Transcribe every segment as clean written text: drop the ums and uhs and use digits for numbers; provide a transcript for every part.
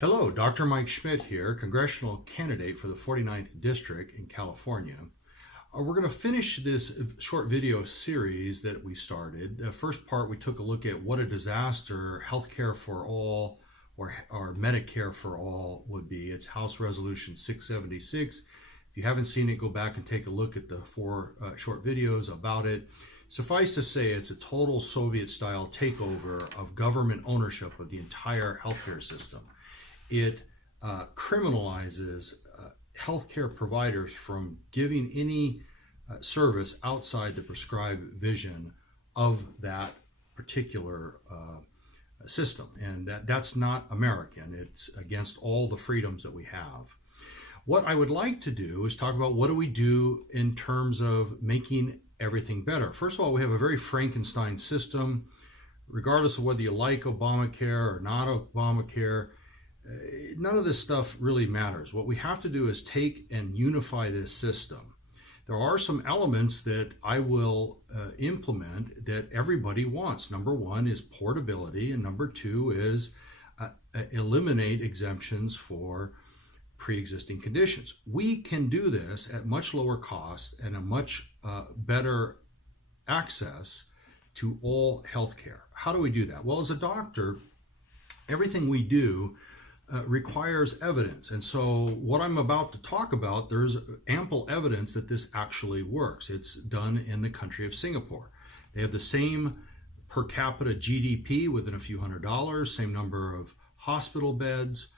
Hello, Dr. Mike Schmidt here, congressional candidate for the 49th District in California. We're going to finish this short video series that we started. The first part, we took a look at what a disaster healthcare for all or Medicare for all would be. It's House Resolution 676. If you haven't seen it, go back and take a look at the four short videos about it. Suffice to say, it's a total Soviet-style takeover of government ownership of the entire healthcare system. It criminalizes healthcare providers from giving any service outside the prescribed vision of that particular system. And that's not American. It's against all the freedoms that we have. What I would like to do is talk about what do we do in terms of making everything better. First of all, we have a very Frankenstein system. Regardless of whether you like Obamacare or not Obamacare, none of this stuff really matters. What we have to do is take and unify this system. There are some elements that I will implement that everybody wants. Number one is portability, and number two is eliminate exemptions for pre-existing conditions. We can do this at much lower cost and a much better access to all healthcare. How do we do that? Well, as a doctor, everything we do requires evidence. And so what I'm about to talk about, there's ample evidence that this actually works. It's done in the country of Singapore. They have the same per capita GDP within a few $100s, same number of hospital beds.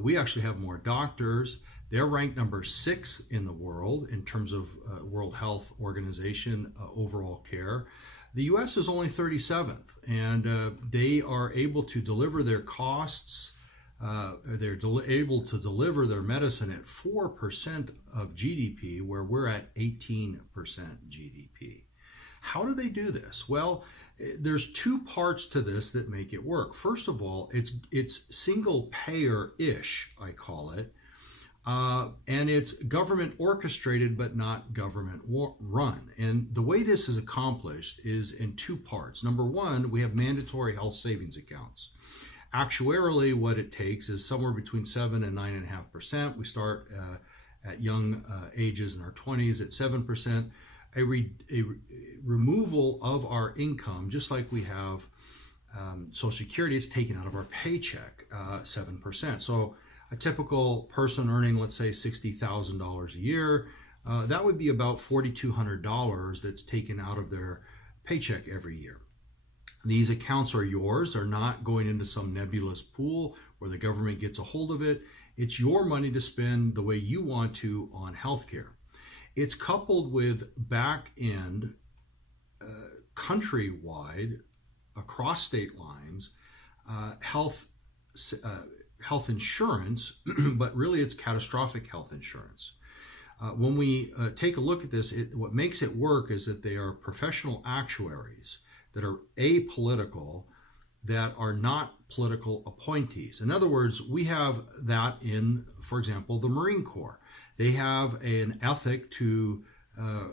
We actually have more doctors. They're ranked number 6 in the world in terms of World Health Organization overall care. The US is only 37th, and they are able to deliver their costs. They're able to deliver their medicine at 4% of GDP, where we're at 18% GDP. How do they do this? Well, there's two parts to this that make it work. First of all, it's single payer-ish, I call it, and it's government orchestrated but not government run. And the way this is accomplished is in two parts. Number one, we have mandatory health savings accounts. Actuarially, what it takes is somewhere between 7 and 9.5%. We start at young ages in our 20s at 7%. A removal of our income, just like we have Social Security, is taken out of our paycheck, 7%. So a typical person earning, let's say, $60,000 a year, that would be about $4,200 that's taken out of their paycheck every year. These accounts are yours. They're not going into some nebulous pool where the government gets a hold of it. It's your money to spend the way you want to on healthcare. It's coupled with back-end, countrywide, across state lines, health insurance, but really it's catastrophic health insurance. When we take a look at this, what makes it work is that they are professional actuaries that are apolitical, that are not political appointees. In other words, we have that in, for example, the Marine Corps. They have an ethic to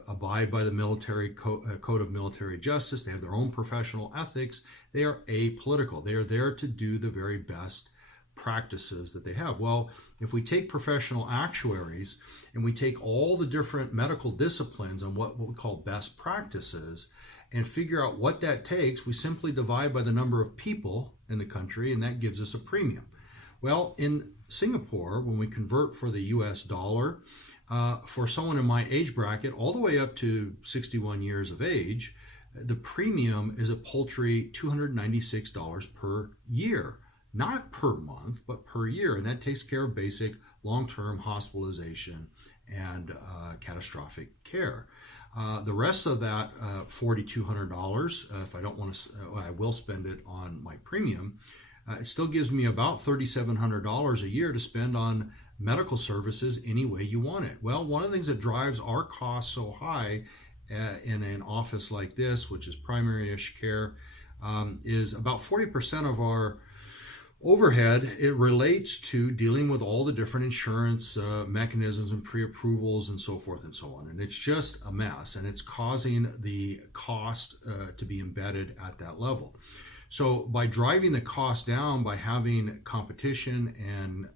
abide by the military code of military justice. They have their own professional ethics. They are apolitical. They are there to do the very best practices that they have. Well, if we take professional actuaries and we take all the different medical disciplines and what we call best practices, and figure out what that takes, we simply divide by the number of people in the country, and that gives us a premium. Well, in Singapore, when we convert for the US dollar, for someone in my age bracket, all the way up to 61 years of age, the premium is a paltry $296 per year. Not per month, but per year. And that takes care of basic long-term hospitalization and catastrophic care. The rest of that $4,200, if I don't want to, I will spend it on my premium. It still gives me about $3,700 a year to spend on medical services any way you want it. Well, one of the things that drives our costs so high in an office like this, which is primary-ish care, is about 40% of our overhead. It relates to dealing with all the different insurance mechanisms and pre-approvals and so forth and so on. And it's just a mess, and it's causing the cost to be embedded at that level. So by driving the cost down, by having competition and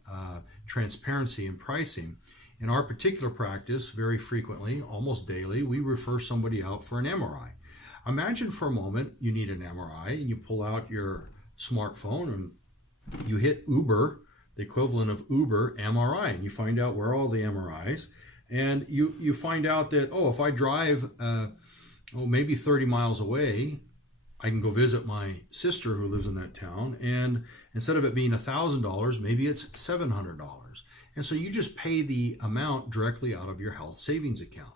transparency in pricing, in our particular practice, very frequently, almost daily, we refer somebody out for an MRI. Imagine for a moment you need an MRI and you pull out your smartphone and you hit Uber, the equivalent of Uber MRI, and you find out where all the MRIs, and you find out that, oh, if I drive maybe 30 miles away, I can go visit my sister who lives in that town, and instead of it being $1,000, maybe it's $700. And so you just pay the amount directly out of your health savings account.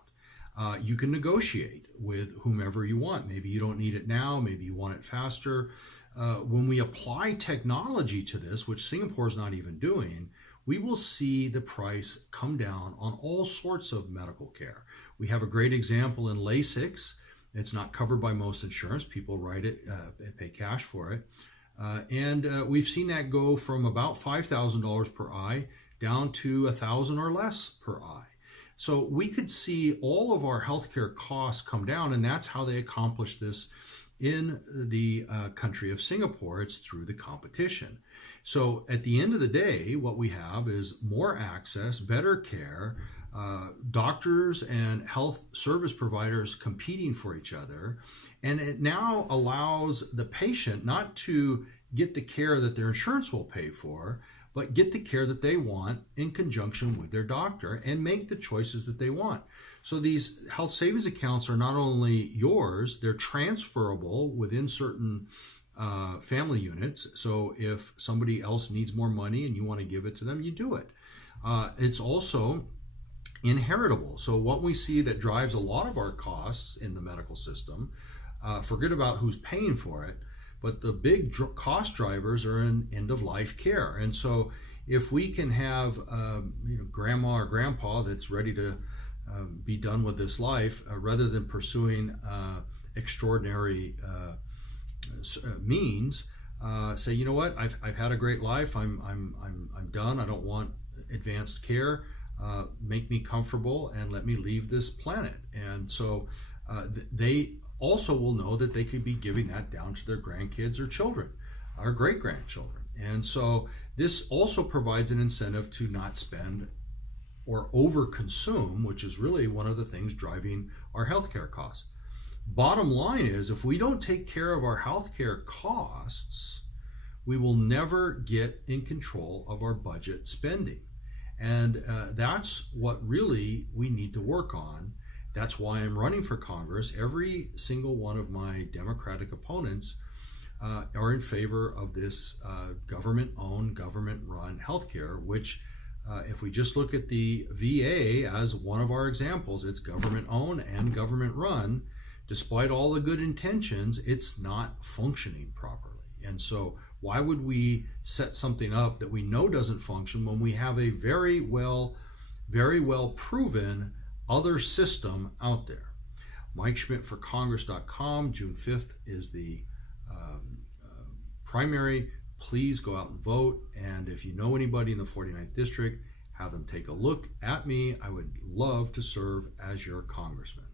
You can negotiate with whomever you want. Maybe you don't need it now, maybe you want it faster. When we apply technology to this, which Singapore is not even doing, we will see the price come down on all sorts of medical care. We have a great example in LASIK. It's not covered by most insurance. People write it, pay cash for it. And we've seen that go from about $5,000 per eye down to $1,000 or less per eye. So we could see all of our healthcare costs come down, and that's how they accomplish this in the country of Singapore. It's through the competition. So at the end of the day, what we have is more access, better care, doctors and health service providers competing for each other. And it now allows the patient not to get the care that their insurance will pay for, but get the care that they want in conjunction with their doctor and make the choices that they want. So these health savings accounts are not only yours, they're transferable within certain family units. So if somebody else needs more money and you want to give it to them, you do it. It's also inheritable. So what we see that drives a lot of our costs in the medical system, forget about who's paying for it, but the big cost drivers are in end-of-life care. And so if we can have grandma or grandpa that's ready to be done with this life, rather than pursuing extraordinary means, say, you know what, I've had a great life, I'm done, I don't want advanced care, make me comfortable and let me leave this planet. And so they also will know that they could be giving that down to their grandkids or children or great grandchildren. And so this also provides an incentive to not spend or overconsume, which is really one of the things driving our healthcare costs. Bottom line is, if we don't take care of our healthcare costs, we will never get in control of our budget spending. And that's what really we need to work on. That's why I'm running for Congress. Every single one of my Democratic opponents are in favor of this government-owned, government-run healthcare, which if we just look at the VA as one of our examples, it's government-owned and government-run. Despite all the good intentions, it's not functioning properly. And so why would we set something up that we know doesn't function when we have a very well proven other system out there? MikeSchmidtForCongress.com, June 5th is the primary. Please go out and vote. And if you know anybody in the 49th District, have them take a look at me. I would love to serve as your congressman.